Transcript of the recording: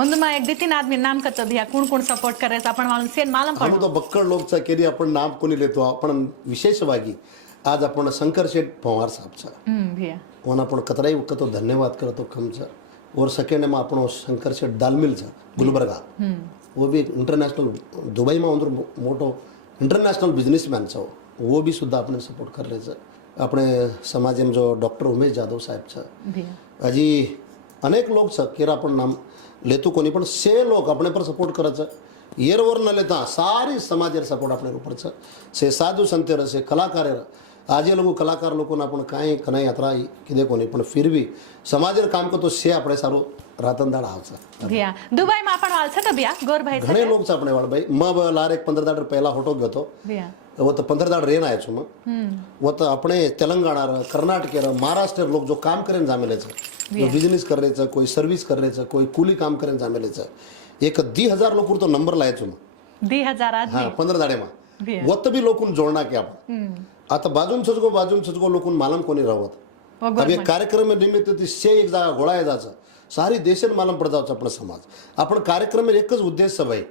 ಒಂದು मा एक दिन आदमी नाम करतो भैया कोण सपोर्ट करायचं आपण मालूम सेन मालूम हम पडो तो बक्कड लोकचा केली आपण नाम कोणी लेतो आपण विशेषವಾಗಿ आज आपण शंकर शेठ पवार साहबचा भैया वना आपण कतराई वक्त धन्यवाद करतो कमचा और सेकंड में आपण शंकर शेठ दालमिलचा गुलबर्गा वो भी इंटरनेशनल दुबई में अंदर मोटो इंटरनेशनल बिझनेसमॅन छो वो भी सुद्धा आपण सपोर्ट कर रहे अपने समाज में जो डॉक्टर उमेश जाधव साहेब छ भैया हजी अनेक लोक छ केरा आपण नाम लेतो कोणी पण से लोक अपने पर सपोर्ट करायचं येरवर न लेता सारी समाज सपोर्ट अपने ऊपर छ से साधु संतेर से कलाकार आज लोग कलाकार लोगों आपण काय कनाई यात्रा किदे कोणी पण फिर भी समाज काम करतो से આપણે સારો રાતનદાળ આવશે भैया दुबई માં आपण वाल छ भैया गोर भाई ઘણે લોક છે આપણે વાળ ભાઈ મ લાર એક 15 દાડ પહેલા હોટો ગયો તો भैया वो तो 15 दाड रेन आयो છું म वो तो अपने तेलंगाना कर्नाटक महाराष्ट्र लोग जो काम करेन जामेले छे जो बिजनेस कर रहे छे कोई सर्विस कर रहे छे कोई कूली काम करेन जामेले छे एक 2000 लोक तो नंबर लाय છું म 2000 आदमी हां 15 दाडे मा वो तो भी लोकून जोडना के आपण आता बाजून सजगो लोकून मालम कोणी रावत अब एक कार्यक्रम में निमित्त ती से एक जागा गोळाय जायचं सारी देशन मालम पड जावचं आपण समाज आपण कार्यक्रम में एकच उद्देश भाई